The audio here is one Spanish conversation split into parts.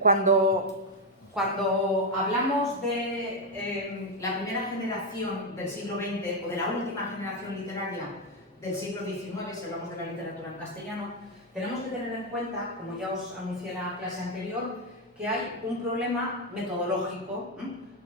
Cuando hablamos de la primera generación del siglo XX o de la última generación literaria del siglo XIX, si hablamos de la literatura en castellano, tenemos que tener en cuenta, como ya os anuncié en la clase anterior, que hay un problema metodológico.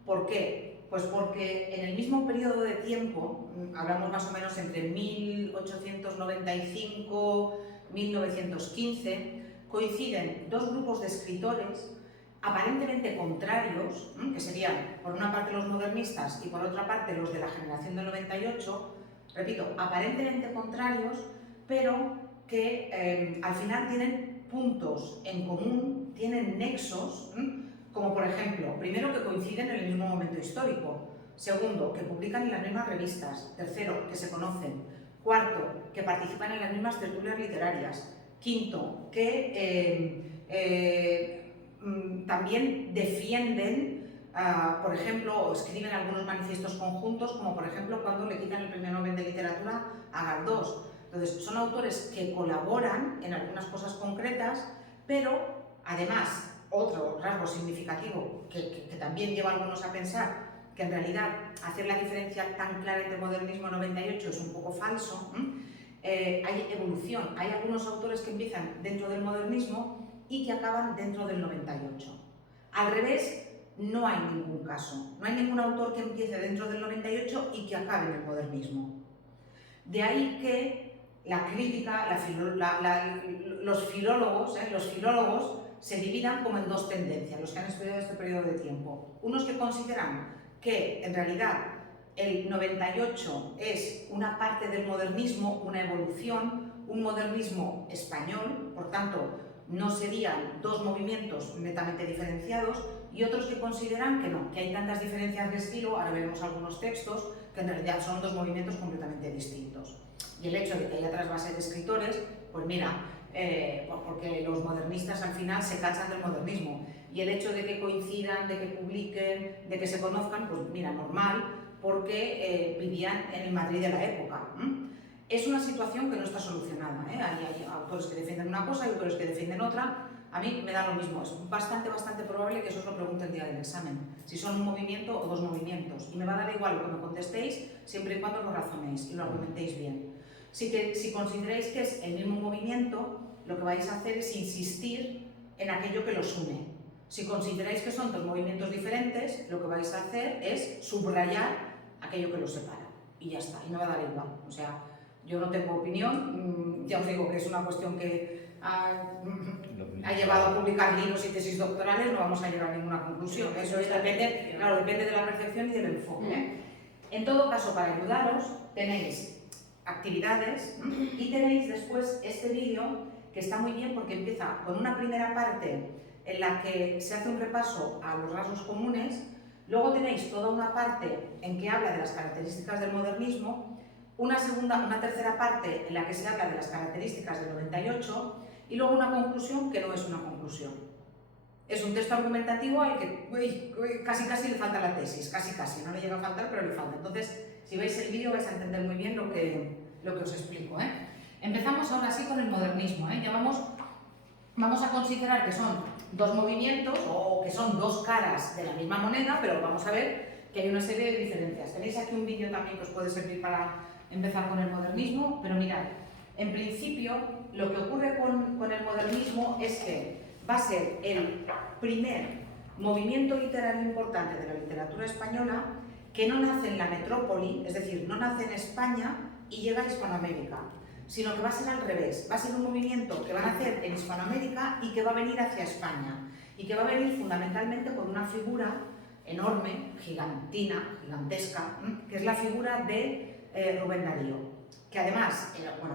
¿Por qué? Pues porque en el mismo periodo de tiempo, hablamos más o menos entre 1895 y 1915, coinciden dos grupos de escritores aparentemente contrarios, que serían por una parte los modernistas y por otra parte los de la generación del 98, repito, aparentemente contrarios, pero que al final tienen puntos en común, tienen nexos, como por ejemplo, primero, que coinciden en el mismo momento histórico; segundo, que publican en las mismas revistas; tercero, que se conocen; cuarto, que participan en las mismas tertulias literarias; quinto, que también defienden, por ejemplo, o escriben algunos manifiestos conjuntos, como por ejemplo cuando le quitan el Premio Nobel de Literatura a Galdós. Entonces, son autores que colaboran en algunas cosas concretas, pero además, otro rasgo significativo que también lleva a algunos a pensar que en realidad hacer la diferencia tan clara entre modernismo y 98 es un poco falso. Hay evolución, hay algunos autores que empiezan dentro del modernismo y que acaban dentro del 98. Al revés, no hay ningún caso, no hay ningún autor que empiece dentro del 98 y que acabe en el modernismo. De ahí que la crítica, los filólogos se dividan como en dos tendencias, los que han estudiado este periodo de tiempo. Unos que consideran que en realidad el 98 es una parte del modernismo, una evolución, un modernismo español, por tanto no serían dos movimientos netamente diferenciados, y otros que consideran que no, que hay tantas diferencias de estilo, ahora veremos algunos textos, que en realidad son dos movimientos completamente distintos. Y el hecho de que haya trasvase de escritores, pues mira, porque los modernistas al final se cachan del modernismo, y el hecho de que coincidan, de que publiquen, de que se conozcan, pues mira, normal, porque vivían en el Madrid de la época. Es una situación que no está solucionada, hay autores que defienden una cosa y autores que defienden otra. A mí me da lo mismo, es bastante probable que eso os lo pregunte el día del examen, si son un movimiento o dos movimientos, y me va a dar igual lo que me contestéis, siempre y cuando lo razonéis y lo argumentéis bien. Si consideráis que es el mismo movimiento, lo que vais a hacer es insistir en aquello que los une. Si consideráis que son dos movimientos diferentes, lo que vais a hacer es subrayar aquello que los separa, y ya está, y me va a dar igual. O sea, yo no tengo opinión, ya os digo que es una cuestión que ha llevado a publicar libros y tesis doctorales, no vamos a llegar a ninguna conclusión. Eso depende, claro, depende de la percepción y del enfoque. En todo caso, para ayudaros, tenéis actividades y tenéis después este vídeo que está muy bien porque empieza con una primera parte en la que se hace un repaso a los rasgos comunes, luego tenéis toda una parte en que habla de las características del modernismo, una tercera parte en la que se habla de las características del 98 y luego una conclusión que no es una conclusión. Es un texto argumentativo al que casi le falta la tesis, casi, no le llega a faltar, pero le falta. Entonces, si veis el vídeo vais a entender muy bien lo que os explico. Empezamos ahora sí con el modernismo. Ya vamos a considerar que son dos movimientos o que son dos caras de la misma moneda, pero vamos a ver que hay una serie de diferencias. Tenéis aquí un vídeo también que os puede servir para empezar con el modernismo, pero mirad, en principio lo que ocurre con el modernismo es que va a ser el primer movimiento literario importante de la literatura española que no nace en la metrópoli, es decir, no nace en España y llega a Hispanoamérica, sino que va a ser al revés, va a ser un movimiento que va a nacer en Hispanoamérica y que va a venir hacia España, y que va a venir fundamentalmente con una figura enorme, gigantesca, que es la figura de Rubén Darío, que además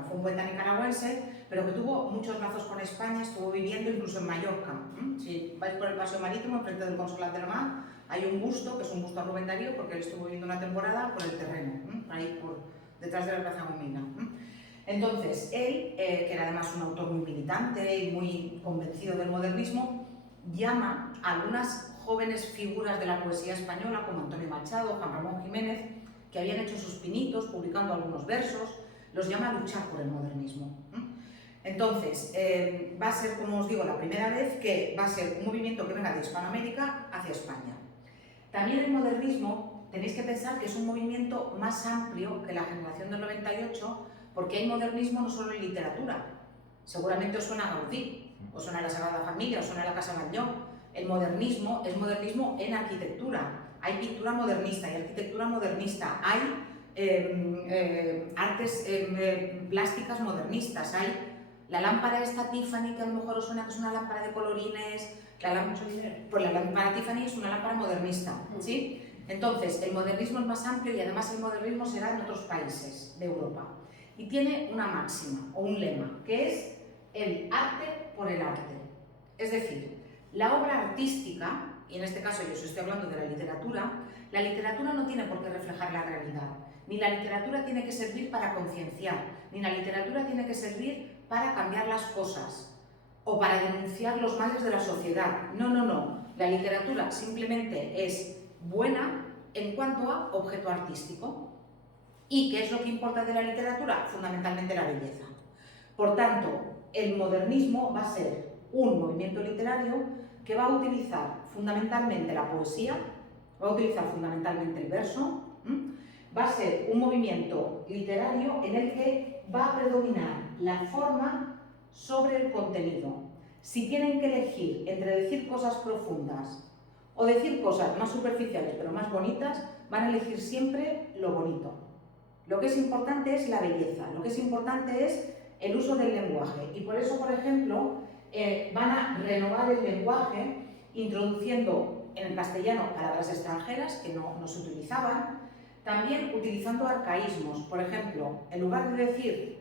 fue un poeta nicaragüense, pero que tuvo muchos lazos con España, estuvo viviendo incluso en Mallorca. Si vais por el paseo marítimo, enfrente del Consulado de la Mar, hay un busto, que es un busto a Rubén Darío, porque él estuvo viviendo una temporada por el terreno, ahí detrás de la Plaza Gomina. Entonces, él, que era además un autor muy militante y muy convencido del modernismo, llama a algunas jóvenes figuras de la poesía española, como Antonio Machado, Juan Ramón Jiménez, que habían hecho sus pinitos publicando algunos versos, los llama a luchar por el modernismo. Entonces, va a ser, como os digo, la primera vez que va a ser un movimiento que venga de Hispanoamérica hacia España. También el modernismo, tenéis que pensar que es un movimiento más amplio que la generación del 98, porque hay modernismo no solo en literatura. Seguramente os suena Gaudí, os suena la Sagrada Familia, os suena la Casa Batlló. El modernismo es modernismo en arquitectura. Hay pintura modernista, hay arquitectura modernista, hay artes plásticas modernistas, hay la lámpara esta Tiffany, que a lo mejor os suena que es una lámpara de colorines. Pues la lámpara Tiffany es una lámpara modernista, ¿sí? Entonces, el modernismo es más amplio y además el modernismo se da en otros países de Europa. Y tiene una máxima o un lema, que es el arte por el arte. Es decir, la obra artística, y en este caso yo os estoy hablando de la literatura no tiene por qué reflejar la realidad. Ni la literatura tiene que servir para concienciar, ni la literatura tiene que servir para cambiar las cosas o para denunciar los males de la sociedad. No, no, no. La literatura simplemente es buena en cuanto a objeto artístico. ¿Y qué es lo que importa de la literatura? Fundamentalmente la belleza. Por tanto, el modernismo va a ser un movimiento literario que va a utilizar fundamentalmente la poesía, va a utilizar fundamentalmente el verso, va a ser un movimiento literario en el que va a predominar la forma sobre el contenido. Si tienen que elegir entre decir cosas profundas o decir cosas más superficiales pero más bonitas, van a elegir siempre lo bonito. Lo que es importante es la belleza, lo que es importante es el uso del lenguaje. Y por eso, por ejemplo, van a renovar el lenguaje introduciendo en el castellano palabras extranjeras que no se utilizaban, también utilizando arcaísmos. Por ejemplo, en lugar de decir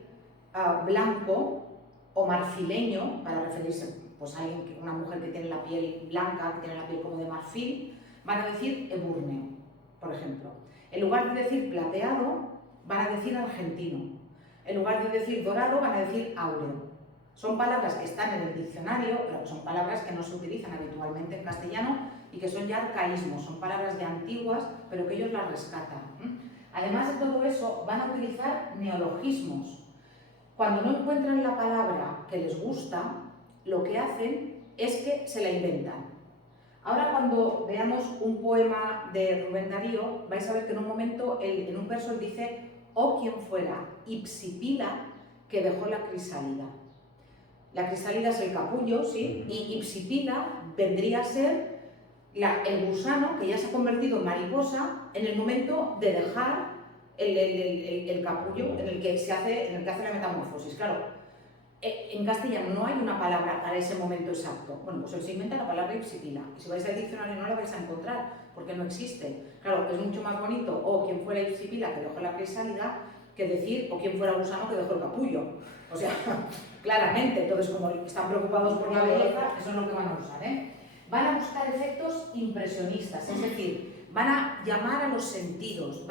blanco o marfileño, para referirse pues, a una mujer que tiene la piel blanca, que tiene la piel como de marfil, van a decir eburneo, por ejemplo. En lugar de decir plateado, van a decir argentino. En lugar de decir dorado, van a decir áureo. Son palabras que están en el diccionario, pero son palabras que no se utilizan habitualmente en castellano y que son ya arcaísmos, son palabras ya antiguas, pero que ellos las rescatan. Además de todo eso, van a utilizar neologismos. Cuando no encuentran la palabra que les gusta, lo que hacen es que se la inventan. Ahora, cuando veamos un poema de Rubén Darío, vais a ver que en un momento, en un verso, él dice: «O quien fuera Ipsipila que dejó la crisálida». La crisálida es el capullo, ¿sí? Y Ipsipila vendría a ser el gusano que ya se ha convertido en mariposa en el momento de dejar el capullo en el que hace la metamorfosis. Claro, en castellano no hay una palabra para ese momento exacto. Bueno, pues él se inventa la palabra Ipsipila. Y si vais al diccionario no la vais a encontrar, porque no existe. Claro, es mucho más bonito «o quien fuera Ipsipila que dejó la crisálida» que decir «o quien fuera gusano que dejó el capullo». O sea, claramente, entonces como están preocupados por la belleza, eso es lo que van a usar, Van a buscar efectos impresionistas, es decir, van a llamar a los sentidos,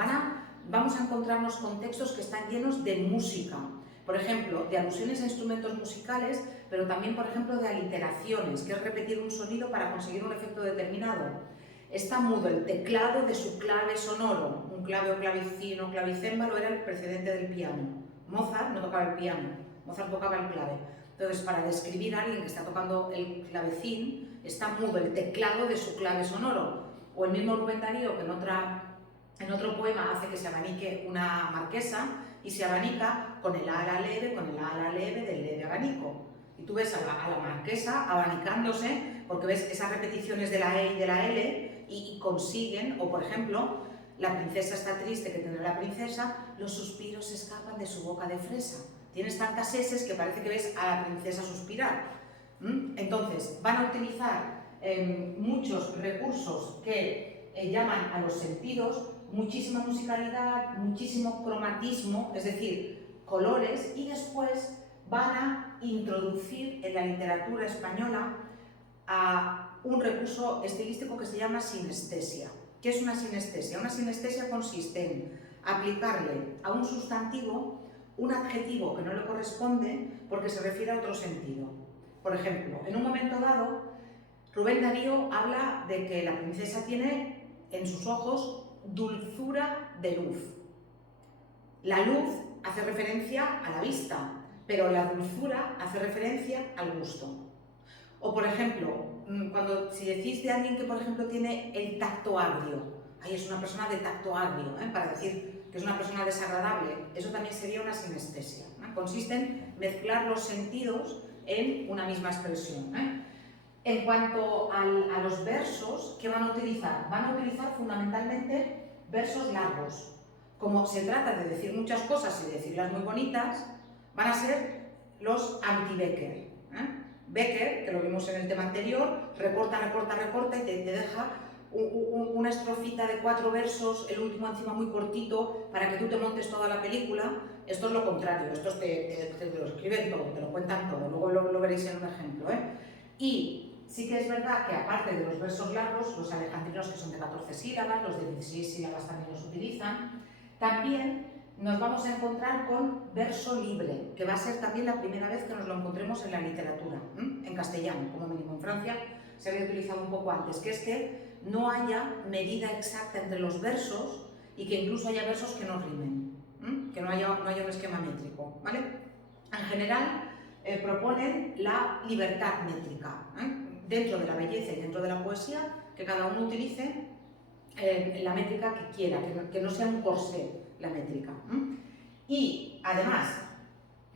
vamos a encontrarnos con textos que están llenos de música, por ejemplo, de alusiones a instrumentos musicales, pero también, por ejemplo, de aliteraciones, que es repetir un sonido para conseguir un efecto determinado. Está mudo el teclado de su clave sonoro, un clave o clavicino o clavicémbalo era el precedente del piano. Mozart no tocaba el piano, Mozart tocaba el clave. Entonces, para describir a alguien que está tocando el clavecín, está mudo el teclado de su clave sonoro. O el mismo Rubén Darío, que en otro poema hace que se abanique una marquesa y se abanica con el ala leve, del leve abanico. Y tú ves a la marquesa abanicándose porque ves esas repeticiones de la E y de la L y consiguen, o por ejemplo, la princesa está triste, que tendrá la princesa, los suspiros escapan de su boca de fresa. Tienes tantas eses que parece que ves a la princesa suspirar. Entonces, van a utilizar muchos recursos que llaman a los sentidos, muchísima musicalidad, muchísimo cromatismo, es decir, colores, y después van a introducir en la literatura española a un recurso estilístico que se llama sinestesia. ¿Qué es una sinestesia? Una sinestesia consiste en aplicarle a un sustantivo un adjetivo que no le corresponde porque se refiere a otro sentido. Por ejemplo, en un momento dado, Rubén Darío habla de que la princesa tiene en sus ojos dulzura de luz. La luz hace referencia a la vista, pero la dulzura hace referencia al gusto. O por ejemplo, si decís de alguien que por ejemplo tiene el tacto agrio, ahí es una persona de tacto agrio, para decir que es una persona desagradable, eso también sería una sinestesia. Consiste en mezclar los sentidos en una misma expresión. En cuanto a los versos, ¿qué van a utilizar? Van a utilizar fundamentalmente versos largos. Como se trata de decir muchas cosas y decirlas muy bonitas, van a ser los anti-Becker. Becker, que lo vimos en el tema anterior, recorta, recorta, recorta y te deja una estrofita de 4 versos, el último encima muy cortito, para que tú te montes toda la película. Esto es lo contrario, estos te lo escriben todo, te lo cuentan todo, luego lo veréis en un ejemplo. Y sí que es verdad que aparte de los versos largos, los alejandrinos que son de 14 sílabas, los de 16 sílabas también los utilizan, también nos vamos a encontrar con verso libre, que va a ser también la primera vez que nos lo encontremos en la literatura, en castellano, como mínimo. En Francia se había utilizado un poco antes, que es que no haya medida exacta entre los versos y que incluso haya versos que no rimen, que no haya un esquema métrico, ¿vale? En general proponen la libertad métrica, dentro de la belleza y dentro de la poesía, que cada uno utilice la métrica que quiera, que no sea un corsé la métrica. Y además,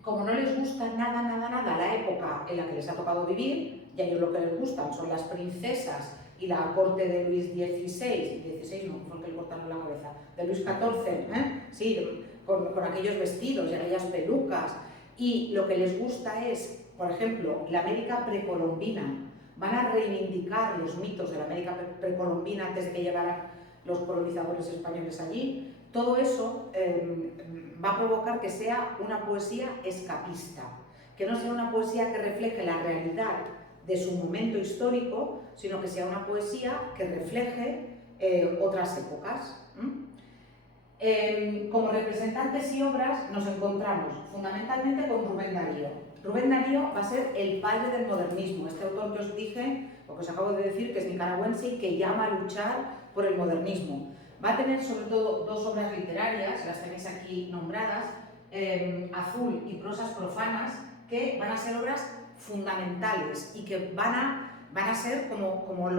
como no les gusta nada, nada, nada la época en la que les ha tocado vivir, y a ellos lo que les gustan son las princesas y la corte de Luis XVI no, fue el que le cortaron la cabeza, de Luis XIV, sí, con aquellos vestidos y aquellas pelucas, y lo que les gusta es, por ejemplo, la América precolombina. Van a reivindicar los mitos de la América precolombina antes de que llegaran los colonizadores españoles allí. Todo eso va a provocar que sea una poesía escapista, que no sea una poesía que refleje la realidad de su momento histórico, sino que sea una poesía que refleje otras épocas. Como representantes y obras nos encontramos fundamentalmente con Rubén Darío. Rubén Darío va a ser el padre del modernismo, este autor que os dije, o que os acabo de decir, que es nicaragüense y que llama a luchar por el modernismo. Va a tener sobre todo 2 obras literarias, las tenéis aquí nombradas, Azul y Prosas profanas, que van a ser obras fundamentales y que van a ser como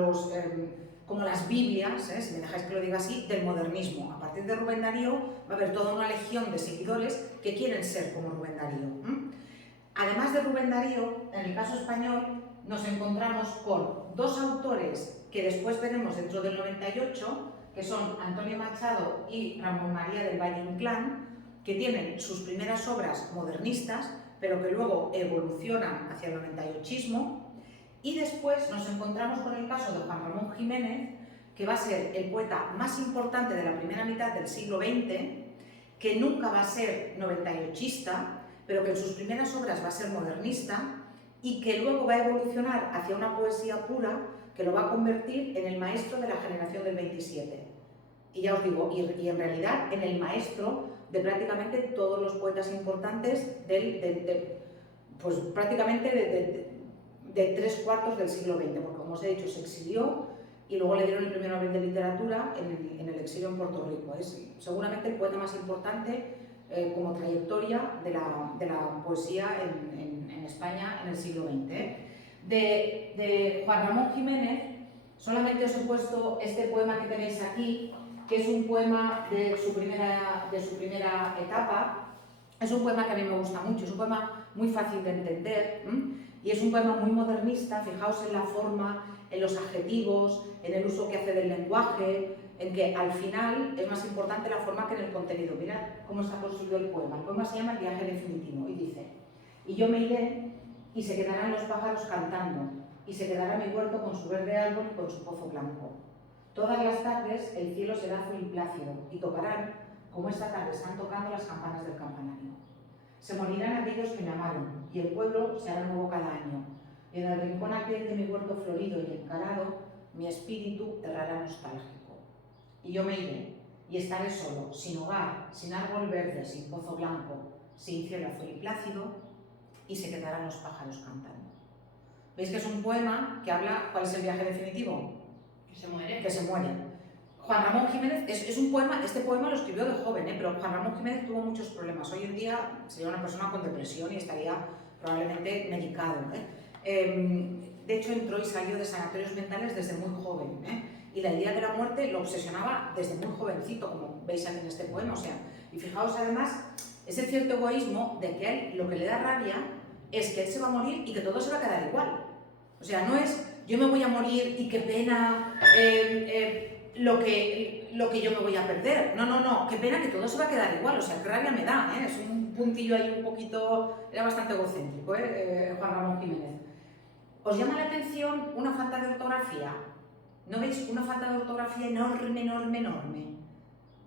las Biblias, si me dejáis que lo diga así, del modernismo. A partir de Rubén Darío va a haber toda una legión de seguidores que quieren ser como Rubén Darío. Además de Rubén Darío, en el caso español nos encontramos con 2 autores que después veremos dentro del 98, que son Antonio Machado y Ramón María del Valle Inclán, que tienen sus primeras obras modernistas, pero que luego evolucionan hacia el 98ismo. Y después nos encontramos con el caso de Juan Ramón Jiménez, que va a ser el poeta más importante de la primera mitad del siglo XX, que nunca va a ser 98ista, pero que en sus primeras obras va a ser modernista y que luego va a evolucionar hacia una poesía pura que lo va a convertir en el maestro de la generación del 27. Y ya os digo, y en realidad en el maestro de prácticamente todos los poetas importantes pues prácticamente de 3/4 del siglo XX, porque como os he dicho, se exilió y luego le dieron el premio Nobel de Literatura en el exilio en Puerto Rico. Es seguramente el poeta más importante como trayectoria de la poesía en España en el siglo XX. De Juan Ramón Jiménez solamente os he puesto este poema que tenéis aquí, que es un poema de su primera etapa. Es un poema que a mí me gusta mucho, es un poema muy fácil de entender, y es un poema muy modernista. Fijaos en la forma, en los adjetivos, en el uso que hace del lenguaje, en que al final es más importante la forma que en el contenido. Mirad cómo está construido el poema. El poema se llama El viaje definitivo y dice: y yo me iré y se quedarán los pájaros cantando, y se quedará mi huerto con su verde árbol y con su pozo blanco. Todas las tardes el cielo será azul y plácido, y tocarán, como esta tarde están tocando las campanas del campanario. Se morirán aquellos que me amaron, y el pueblo se hará nuevo cada año. Y en el rincón aquel de mi huerto florido y encarado, mi espíritu errará nostálgico. Y yo me iré, y estaré solo, sin hogar, sin árbol verde, sin pozo blanco, sin cielo azul y plácido, y se quedarán los pájaros cantando. ¿Veis que es un poema que habla? ¿Cuál es el viaje definitivo? Que se muere. Que se muere. Juan Ramón Jiménez es un poema, este poema lo escribió de joven, pero Juan Ramón Jiménez tuvo muchos problemas. Hoy en día sería una persona con depresión y estaría probablemente medicado. De hecho, entró y salió de sanatorios mentales desde muy joven, y la idea de la muerte lo obsesionaba desde muy jovencito, como veis aquí en este poema. O sea, y fijaos además ese cierto egoísmo de que a él lo que le da rabia es que él se va a morir y que todo se va a quedar igual. O sea, no es yo me voy a morir y qué pena lo que yo me voy a perder. No, qué pena que todo se va a quedar igual. O sea, qué rabia me da, es un puntillo ahí un poquito, era bastante egocéntrico, Juan Ramón Jiménez. ¿Os llama la atención una falta de ortografía? ¿No veis una falta de ortografía enorme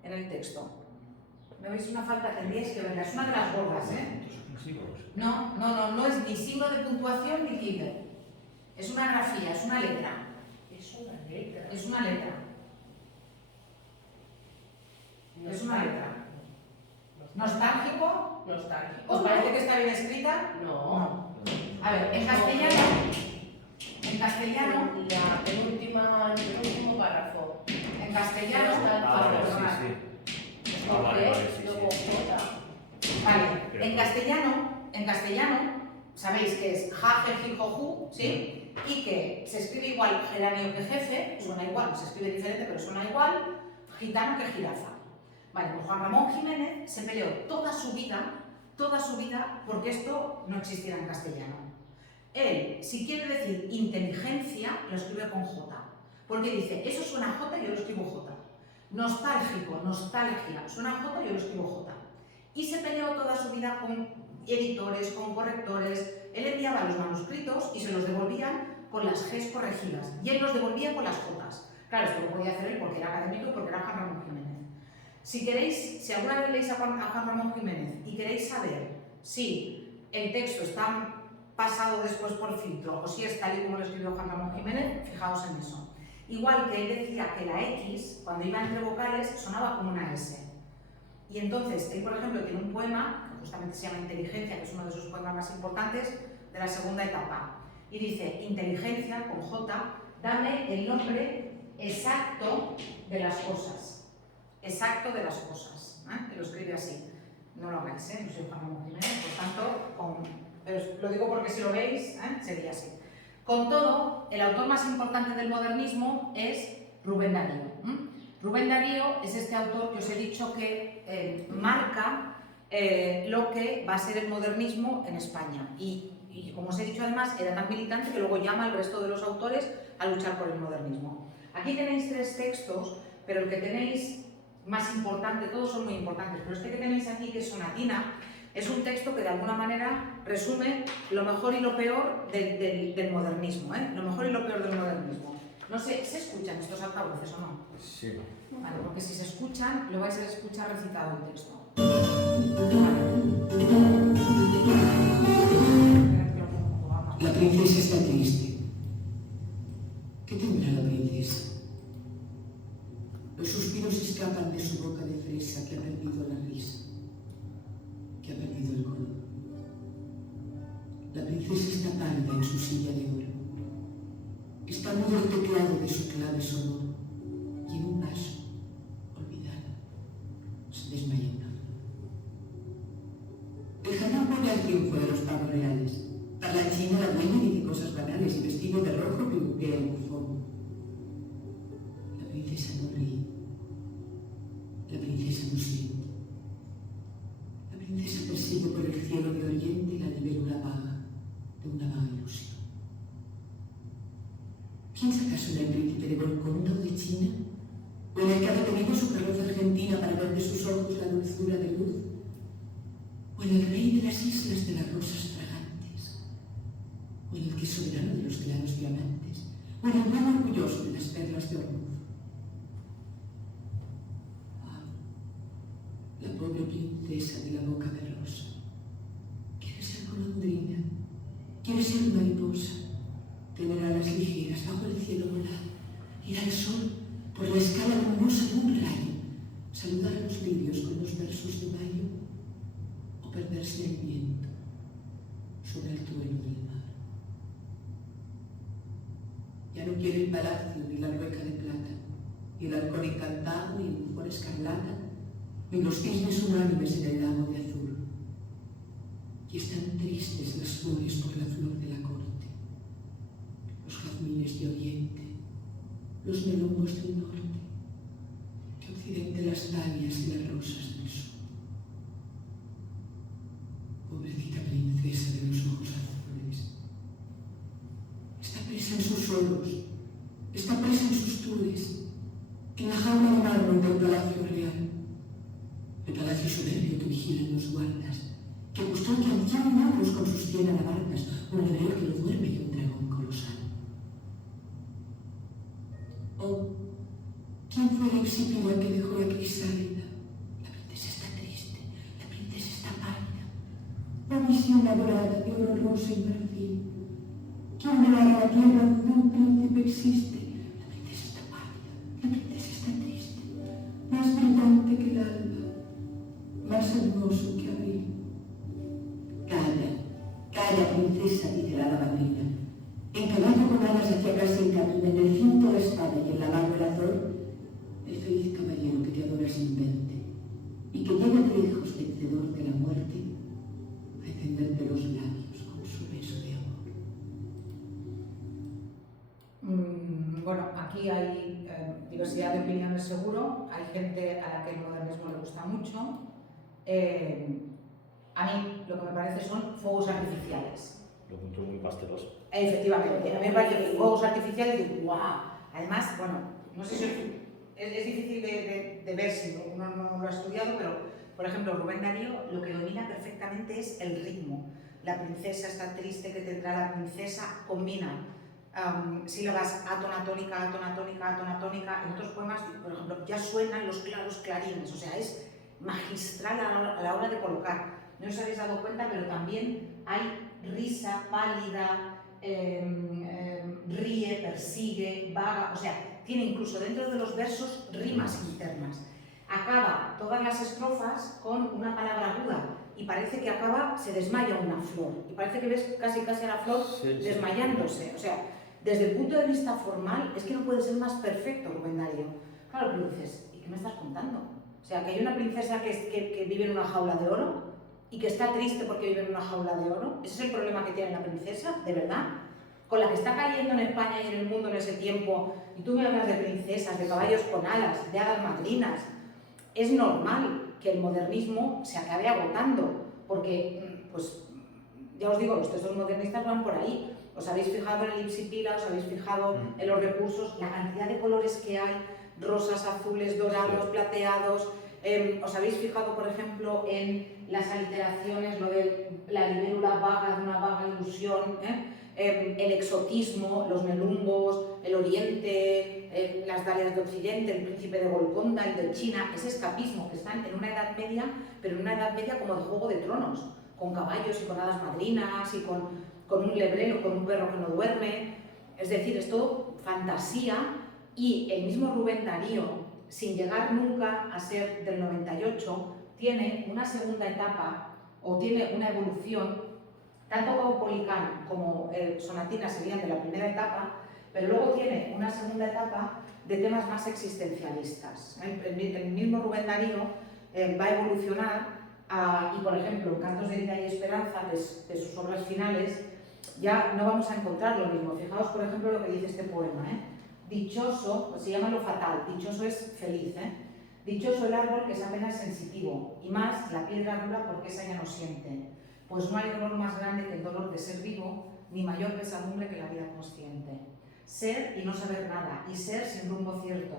en el texto? ¿No veis una falta? Tendríais que verla, es una de las gordas, No es ni signo de puntuación ni tilde. Es una grafía, es una letra. Es una letra. Es una letra. Es una letra. ¿Nostálgico? Nostálgico. ¿Os parece que está bien escrita? No. A ver, en castellano. En castellano. El último párrafo. En castellano. Vale, sí. Vale, en castellano, sabéis que es jaje, jijoju, ¿sí? Y que se escribe igual geranio que jefe, suena igual, se escribe diferente pero suena igual, gitano que jirafa. Vale, pues Juan Ramón Jiménez se peleó toda su vida, porque esto no existiera en castellano. Él, si quiere decir inteligencia, lo escribe con J, porque dice, eso suena J y yo lo escribo J. Nostálgico, nostalgia, suena J y yo lo escribo J. Y se peleó toda su vida con editores, con correctores. Él enviaba los manuscritos y se los devolvían con las Gs corregidas, y él los devolvía con las Js. Claro, esto lo podía hacer él porque era académico y porque era Juan Ramón Jiménez. Si alguna vez leéis a Juan Ramón Jiménez y queréis saber si el texto está pasado después por filtro o si es tal y como lo escribió Juan Ramón Jiménez, fijaos en eso. Igual que él decía que la X, cuando iba entre vocales, sonaba como una S. Y entonces, él, por ejemplo, tiene un poema, que justamente se llama Inteligencia, que es uno de sus poemas más importantes de la segunda etapa. Y dice, inteligencia, con J, dame el nombre exacto de las cosas. Exacto de las cosas. Y lo escribe así. No lo hagáis, no soy Juan Ramón Jiménez, por tanto, pero lo digo porque si lo veis, sería así. Con todo, el autor más importante del modernismo es Rubén Darío. Rubén Darío es este autor que os he dicho que marca lo que va a ser el modernismo en España. Y como os he dicho además, era tan militante que luego llama al resto de los autores a luchar por el modernismo. Aquí tenéis 3 textos, pero el que tenéis más importante, todos son muy importantes, pero este que tenéis aquí, que es Sonatina, es un texto que de alguna manera resume lo mejor y lo peor del modernismo, lo mejor y lo peor del modernismo. No sé, ¿se escuchan estos altavoces o no? Sí. Vale, porque si se escuchan, lo vais a escuchar recitado el texto. La princesa está triste. ¿Qué tendrá la princesa? Los suspiros escapan de su boca de fresa que ha perdido la risa, que ha perdido el color. La princesa está pálida en su silla de oro. Está mudo el teclado de su clave sonoro y en un paso, olvidada, se desmaya una flor. El Haná vuelve al triunfo de los pavos reales. Parlanchina la dueña dice cosas banales y vestido de rojo pibujea el bufón. La princesa no ríe. La princesa no siente. La princesa persigue por el cielo de oriente la libélula vaga de una vaga ilusión. ¿Piensa acaso en el príncipe de Golconda o de China? ¿O en el que ha detenido su carroza argentina para ver de sus ojos la dulzura de luz? ¿O en el rey de las islas de las rosas fragantes? ¿O en el que es soberano de los claros diamantes? ¿O en el buen orgulloso de las perlas de Ormuz? Ah, la pobre princesa de la boca de rosa. Quiere ser golondrina, quiere ser mariposa, tener alas ligeras bajo el cielo volar, ir al sol por la escala luminosa de un rayo, saludar a los lirios con los versos de mayo, o perderse en el viento sobre el trueno del mar. Ya no quiere el palacio ni la rueca de plata, y el halcón encantado y el bufón escarlata, y los cisnes unánimes en el lago de azul. Y están tristes las flores por la flor de la corte, los jazmines de oriente, los melumbos del norte, de occidente las dalias y las rosas del sur. Pobrecita princesa de los ojos azules, está presa en sus oros, está presa en sus tules, en la jaula de mármol del palacio real, el palacio soberbio que vigilan los guardas, que custodian 100 magos con sus 100 alabardas, un lebreo que no duerme y un dragón colosal. Oh, ¿quién fue la Hipsípila que dejó la crisálida? La princesa está triste, la princesa está pálida. La visión adorada de oro rosa y marfil. ¿Quién velará la tierra donde un príncipe existe? La princesa está pálida, la princesa está triste, más brillante que el alba, más hermoso que abril. Calla, calla, princesa, dice la hada madrina. En caballo con alas hacia casa encamina, en el cinto la espada y en la mano el azor, el feliz caballero que te adora sin verte y que llega de lejos vencedor de la muerte a encenderte los labios con su beso de amor. Bueno, aquí hay diversidad de opiniones seguro, hay gente a la que el modernismo le gusta mucho. A mí lo que me parece son fuegos artificiales. Lo encuentro muy pasteloso. Efectivamente, a mí me parece que fuegos artificiales de ¡guau! Además, bueno, no sé si es difícil de ver si uno no lo ha estudiado, pero por ejemplo Rubén Darío lo que domina perfectamente es el ritmo. La princesa está triste, que tendrá la princesa, combina sílabas átona, tónica, átona, tónica, átona, tónica. En otros poemas, por ejemplo, ya suenan los claros clarines, o sea, es magistral a la hora de colocar. No os habéis dado cuenta, pero también hay risa, pálida, ríe, persigue, vaga, o sea, tiene incluso dentro de los versos rimas internas. Acaba todas las estrofas con una palabra aguda y parece que acaba, se desmaya una flor y parece que ves casi a la flor desmayándose. O sea, desde el punto de vista formal es que no puede ser más perfecto Rubén Darío. Claro, pero dices, ¿y qué me estás contando? O sea, que hay una princesa que vive en una jaula de oro y que está triste porque vive en una jaula de oro. ¿Ese es el problema que tiene la princesa, de verdad? Con la que está cayendo en España y en el mundo en ese tiempo, y tú me hablas de princesas, de caballos con alas, de hadas madrinas. Es normal que el modernismo se acabe agotando, porque, pues, ya os digo, los textos modernistas van por ahí. ¿Os habéis fijado en el Hipsípila? ¿Os habéis fijado en los recursos? La cantidad de colores que hay, rosas, azules, dorados, plateados. ¿Os habéis fijado, por ejemplo, en las aliteraciones, lo de la libélula vaga de una vaga ilusión, el exotismo, los melumbos, el oriente, las dalias de occidente, el príncipe de Golconda, el de China, ese escapismo que están en una edad media, pero en una edad media como de Juego de Tronos, con caballos y con hadas madrinas y con un lebrero, con un perro que no duerme. Es decir, es todo fantasía, y el mismo Rubén Darío, sin llegar nunca a ser del 98, tiene una segunda etapa o tiene una evolución, tanto Caupolicán como Sonatina serían de la primera etapa, pero luego tiene una segunda etapa de temas más existencialistas. El mismo Rubén Darío va a evolucionar y, por ejemplo, en Cantos de Vida y Esperanza, de sus obras finales, ya no vamos a encontrar lo mismo. Fijaos, por ejemplo, lo que dice este poema, Dichoso, se llama lo fatal, dichoso es feliz, Dichoso el árbol que es apenas sensitivo, y más la piedra dura porque esa ya no siente, pues no hay dolor más grande que el dolor de ser vivo, ni mayor pesadumbre que la vida consciente. Ser y no saber nada, y ser sin rumbo cierto,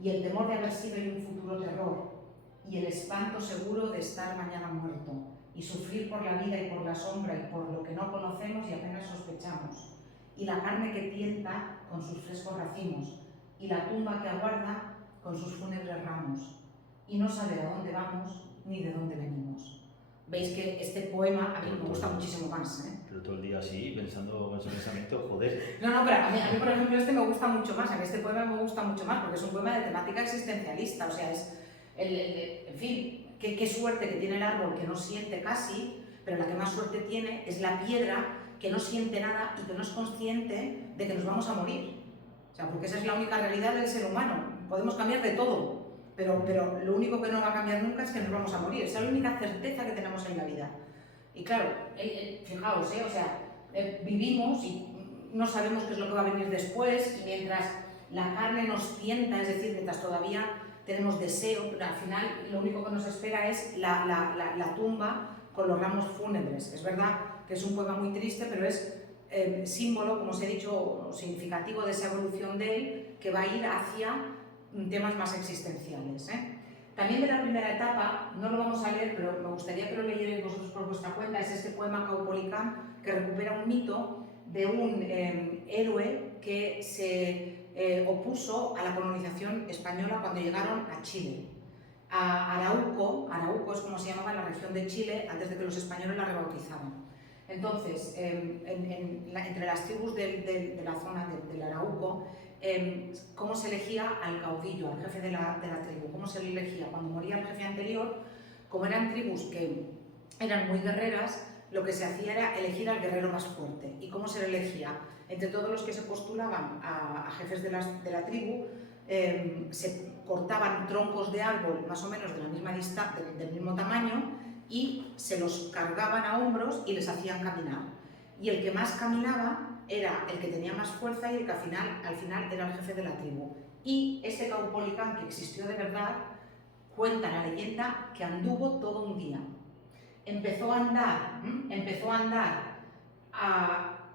y el temor de haber sido y un futuro terror, y el espanto seguro de estar mañana muerto, y sufrir por la vida y por la sombra y por lo que no conocemos y apenas sospechamos, y la carne que tienta con sus frescos racimos, y la tumba que aguarda con sus fúnebres ramos, y no saber a dónde vamos ni de dónde venimos. Veis que este poema a mí me gusta muchísimo más, Pero todo el día así, pensando con ese pensamiento, joder. No, pero a mí, por ejemplo, este me gusta mucho más, este poema me gusta mucho más, porque es un poema de temática existencialista, o sea, es, en fin, qué suerte que tiene el árbol que no siente casi, pero la que más suerte tiene es la piedra que no siente nada y que no es consciente de que nos vamos a morir. O sea, porque esa es la única realidad del ser humano. podemos cambiar de todo, pero lo único que no va a cambiar nunca es que nos vamos a morir. Esa es la única certeza que tenemos en la vida. Y claro, fijaos, o sea, vivimos y no sabemos qué es lo que va a venir después, y mientras la carne nos tienta, es decir, mientras todavía tenemos deseo, pero al final lo único que nos espera es la tumba con los ramos fúnebres. Es verdad que es un poema muy triste, pero es símbolo, como os he dicho, significativo de esa evolución de él, que va a ir hacia temas más existenciales. También de la primera etapa, no lo vamos a leer, pero me gustaría que lo leyerais vosotros por vuestra cuenta, es este poema Caupolicán, que recupera un mito de un héroe que se opuso a la colonización española cuando llegaron a Chile. A Arauco es como se llamaba la región de Chile antes de que los españoles la rebautizaran. Entonces, entre las tribus de la zona del Arauco, cómo se elegía al caudillo, al jefe de la tribu, cómo se le elegía. Cuando moría el jefe anterior, como eran tribus que eran muy guerreras, lo que se hacía era elegir al guerrero más fuerte. ¿Y cómo se le elegía? Entre todos los que se postulaban a jefes de la tribu, se cortaban troncos de árbol más o menos de la misma distancia, del mismo tamaño, y se los cargaban a hombros y les hacían caminar. Y el que más caminaba era el que tenía más fuerza y el que al final era el jefe de la tribu. Y ese Caupolicán, que existió de verdad, cuenta la leyenda que anduvo todo un día. Empezó a andar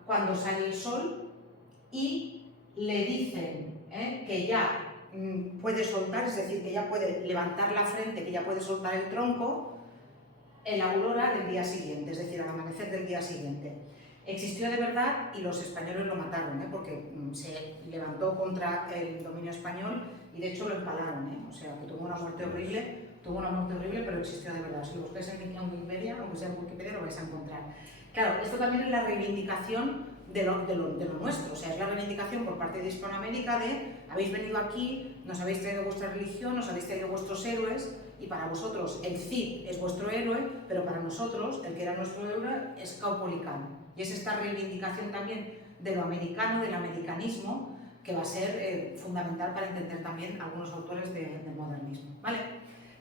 cuando sale el sol, y le dicen que ya puede soltar, es decir, que ya puede levantar la frente, que ya puede soltar el tronco en la aurora del día siguiente, es decir, al amanecer del día siguiente. Existió de verdad y los españoles lo mataron, porque se levantó contra el dominio español y de hecho lo empalaron, o sea, que tuvo una muerte horrible, pero existió de verdad. Si lo buscáis en Wikipedia, aunque sea en Wikipedia, lo vais a encontrar. Claro, esto también es la reivindicación de lo nuestro, o sea, es la reivindicación por parte de Hispanoamérica de habéis venido aquí, nos habéis traído vuestra religión, nos habéis traído vuestros héroes, y para vosotros el Cid es vuestro héroe, pero para nosotros el que era nuestro héroe es Caupolicán. Y es esta reivindicación también de lo americano, del americanismo, que va a ser fundamental para entender también algunos autores del modernismo, ¿vale?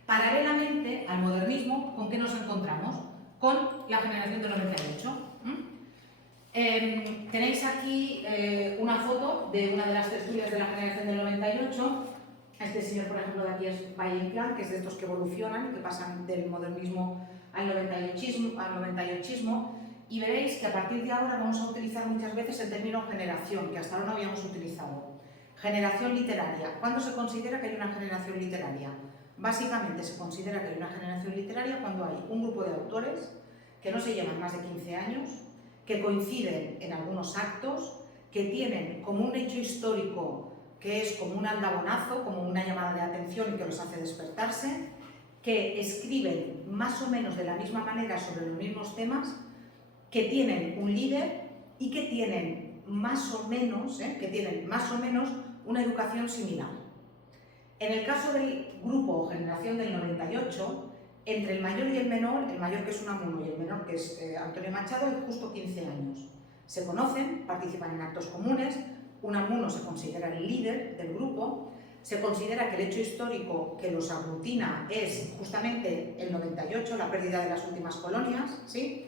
Paralelamente al modernismo, ¿con qué nos encontramos? Con la generación del 98. Tenéis aquí una foto de una de las tertulias de la generación del 98. Este señor, por ejemplo, de aquí es Valle Inclán, que es de estos que evolucionan, que pasan del modernismo al 98ismo, y veréis que a partir de ahora vamos a utilizar muchas veces el término generación, que hasta ahora no habíamos utilizado. Generación literaria. ¿Cuándo se considera que hay una generación literaria? Básicamente se considera que hay una generación literaria cuando hay un grupo de autores que no se llevan más de 15 años, que coinciden en algunos actos, que tienen como un hecho histórico que es como un aldabonazo, como una llamada de atención que los hace despertarse, que escriben más o menos de la misma manera sobre los mismos temas, que tienen un líder y que tienen más o menos una educación similar. En el caso del grupo o generación del 98, entre el mayor y el mayor que es Unamuno y el menor que es Antonio Machado, hay justo 15 años. Se conocen, participan en actos comunes. Unamuno se considera el líder del grupo, se considera que el hecho histórico que los aglutina es justamente el 98, la pérdida de las últimas colonias, ¿sí?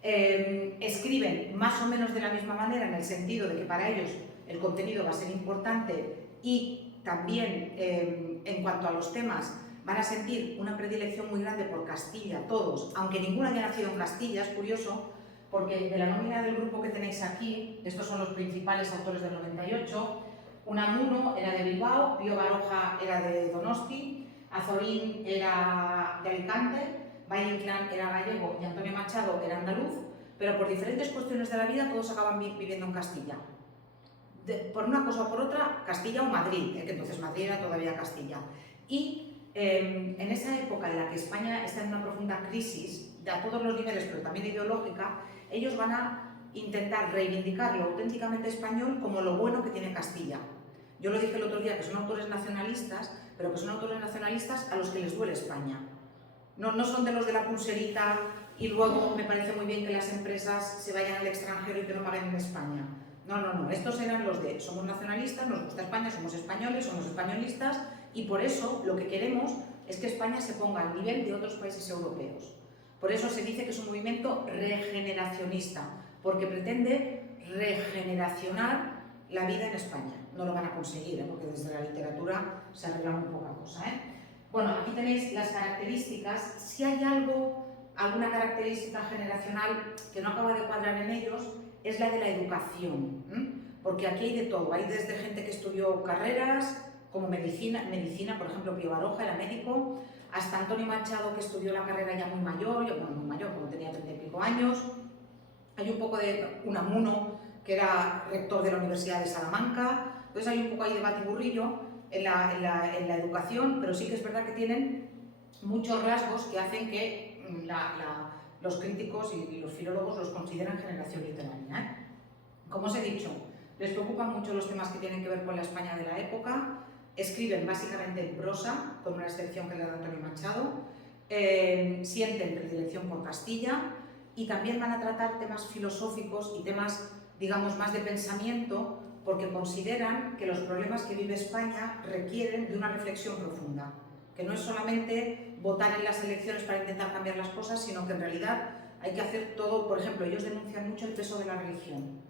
Escriben más o menos de la misma manera en el sentido de que para ellos el contenido va a ser importante y también en cuanto a los temas van a sentir una predilección muy grande por Castilla, todos, aunque ninguno haya nacido en Castilla, es curioso, porque de la nómina del grupo que tenéis aquí, estos son los principales autores del 98, Unamuno era de Bilbao, Pío Baroja era de Donosti, Azorín era de Alicante, Valle Inclán era gallego y Antonio Machado era andaluz, pero por diferentes cuestiones de la vida todos acaban viviendo en Castilla. Por una cosa o por otra, Castilla o Madrid, que entonces Madrid era todavía Castilla. Y en esa época en la que España está en una profunda crisis, a todos los niveles, pero también ideológica, ellos van a intentar reivindicar lo auténticamente español como lo bueno que tiene Castilla. Yo lo dije el otro día, que son autores nacionalistas, pero que son autores nacionalistas a los que les duele España. No son de los de la pulserita y luego me parece muy bien que las empresas se vayan al extranjero y que no paguen en España. No, estos eran los de somos nacionalistas, nos gusta España, somos españoles, somos españolistas y por eso lo que queremos es que España se ponga al nivel de otros países europeos. Por eso se dice que es un movimiento regeneracionista, porque pretende regeneracionar la vida en España. No lo van a conseguir, porque desde la literatura se arregla muy poca cosa. Bueno, aquí tenéis las características. Si hay alguna característica generacional que no acaba de cuadrar en ellos, es la de la educación, porque aquí hay de todo. Hay desde gente que estudió carreras, como medicina, por ejemplo, Pío Baroja era médico, hasta Antonio Machado, que estudió la carrera ya muy mayor, como tenía 30 y pico años. Hay un poco de Unamuno, que era rector de la Universidad de Salamanca. Entonces hay un poco ahí de batiburrillo en la educación, pero sí que es verdad que tienen muchos rasgos que hacen que los críticos y los filólogos los consideran generación literaria. Como os he dicho, les preocupan mucho los temas que tienen que ver con la España de la época, escriben básicamente en prosa, con una excepción que es la de Antonio Machado, sienten predilección por Castilla y también van a tratar temas filosóficos y temas, digamos, más de pensamiento, porque consideran que los problemas que vive España requieren de una reflexión profunda, que no es solamente votar en las elecciones para intentar cambiar las cosas, sino que en realidad hay que hacer todo. Por ejemplo, ellos denuncian mucho el peso de la religión.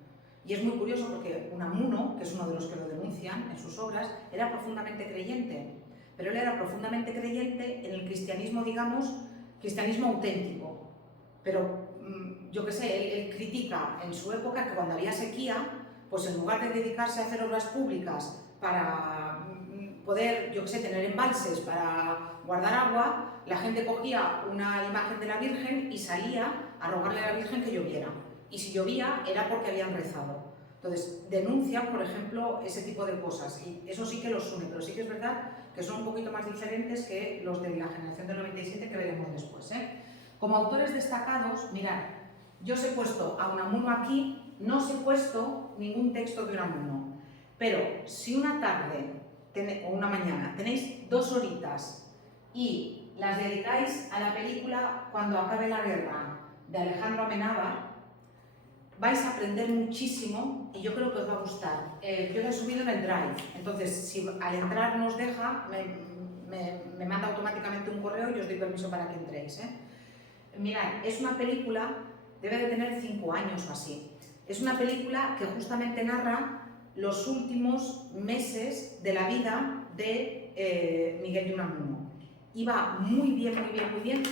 Y es muy curioso porque Unamuno, que es uno de los que lo denuncian en sus obras, era profundamente creyente. Pero él era profundamente creyente en el cristianismo, digamos, cristianismo auténtico. Pero, yo qué sé, él critica en su época que cuando había sequía, pues en lugar de dedicarse a hacer obras públicas para poder, yo qué sé, tener embalses para guardar agua, la gente cogía una imagen de la Virgen y salía a rogarle a la Virgen que lloviera. Y si llovía era porque habían rezado. Entonces, denuncian, por ejemplo, ese tipo de cosas. Y eso sí que los une, pero sí que es verdad que son un poquito más diferentes que los de la generación del 97 que veremos después. Como autores destacados, mirad, yo os he puesto a Unamuno aquí, no os he puesto ningún texto de Unamuno. Pero si una tarde o una mañana tenéis 2 horitas y las dedicáis a la película Cuando acabe la guerra de Alejandro Amenábar, vais a aprender muchísimo y yo creo que os va a gustar. Yo lo he subido en el Drive, entonces si al entrar nos deja, me manda automáticamente un correo y os doy permiso para que entréis. Mirad, es una película, debe de tener 5 años o así. Es una película que justamente narra los últimos meses de la vida de Miguel de Unamuno. Y va muy bien,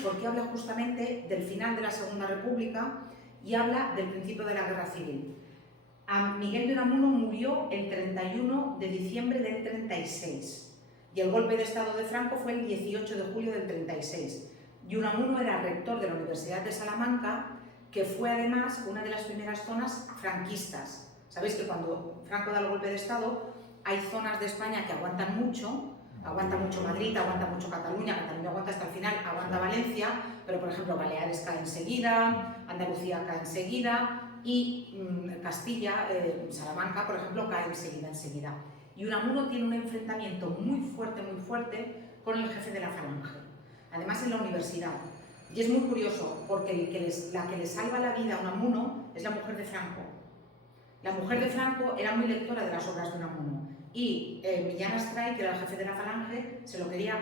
porque habla justamente del final de la Segunda República y habla del principio de la Guerra Civil. Miguel de Unamuno murió el 31 de diciembre del 36 y el golpe de Estado de Franco fue el 18 de julio del 36. Y Unamuno era rector de la Universidad de Salamanca, que fue además una de las primeras zonas franquistas. Sabéis que cuando Franco da el golpe de Estado hay zonas de España que aguantan mucho. Aguanta mucho Madrid, aguanta mucho Cataluña aguanta hasta el final, aguanta Valencia, pero por ejemplo Baleares cae enseguida, Andalucía cae enseguida y Castilla, Salamanca, por ejemplo, cae enseguida. Y Unamuno tiene un enfrentamiento muy fuerte con el jefe de la Falange, además en la universidad. Y es muy curioso porque la que le salva la vida a Unamuno es la mujer de Franco. La mujer de Franco era muy lectora de las obras de Unamuno. Y Millán Astray, que era el jefe de la Falange, se lo quería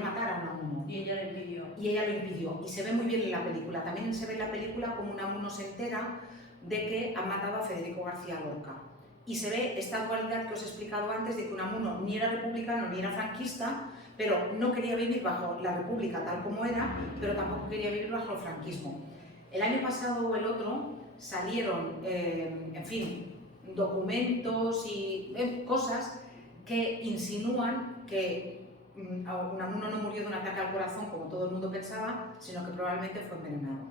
matar a Unamuno. Y ella lo impidió. Y ella lo impidió. Y se ve muy bien en la película. También se ve en la película como Unamuno se entera de que han matado a Federico García Lorca. Y se ve esta dualidad que os he explicado antes de que Unamuno ni era republicano ni era franquista, pero no quería vivir bajo la República tal como era, pero tampoco quería vivir bajo el franquismo. El año pasado o el otro salieron, en fin, documentos y cosas que insinúan que Unamuno no murió de un ataque al corazón como todo el mundo pensaba, sino que probablemente fue envenenado.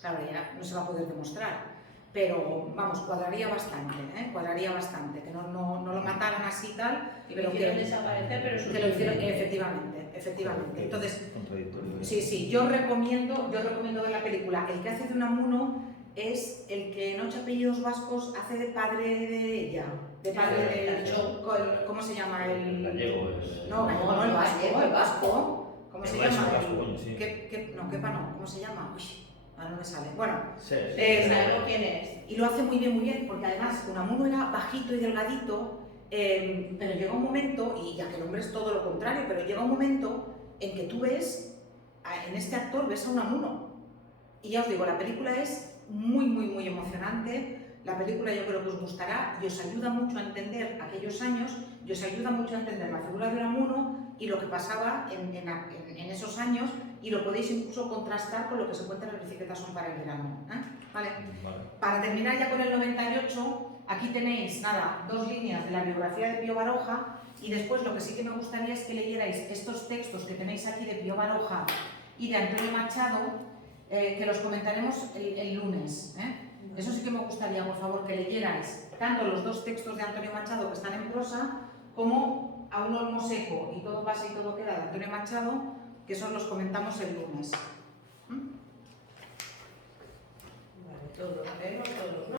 Claro, ya no se va a poder demostrar, pero vamos, cuadraría bastante, que no lo mataran así tal, pero que desaparecer, pero que lo hicieron, efectivamente. Entonces, contradictorio. Sí, yo recomiendo ver la película. El que hace de Unamuno es el que en 8 apellidos vascos hace de padre de ella, de padre de... ¿Cómo se llama? El gallego es... No, gallego no, el vasco. ¿Cómo se llama? Vasco, sí. Kepa no, ¿cómo se llama? Uy, Ahora no me sale. Bueno, Sí, ¿Sabemos quién es? y lo hace muy bien, porque además Unamuno era bajito y delgadito, pero llega un momento, y ya que el hombre es todo lo contrario, pero llega un momento en que tú ves, en este actor ves a Unamuno. Y ya os digo, la película es muy emocionante. La película yo creo que os gustará y os ayuda mucho a entender aquellos años, y os ayuda mucho a entender la figura de Unamuno y lo que pasaba en esos años, y lo podéis incluso contrastar con lo que se cuenta en las bicicletas son para el verano. ¿Vale? Vale. Para terminar ya con el 98, aquí tenéis, nada, 2 líneas de la biografía de Pío Baroja, y después lo que sí que me gustaría es que leyerais estos textos que tenéis aquí de Pío Baroja y de Antonio Machado, que los comentaremos el lunes. Eso sí que me gustaría, por favor, que leyerais tanto los 2 textos de Antonio Machado que están en prosa, como A un olmo seco y todo pasa y todo queda de Antonio Machado, que esos los comentamos el lunes. Vale, todos, leemos todos, ¿no?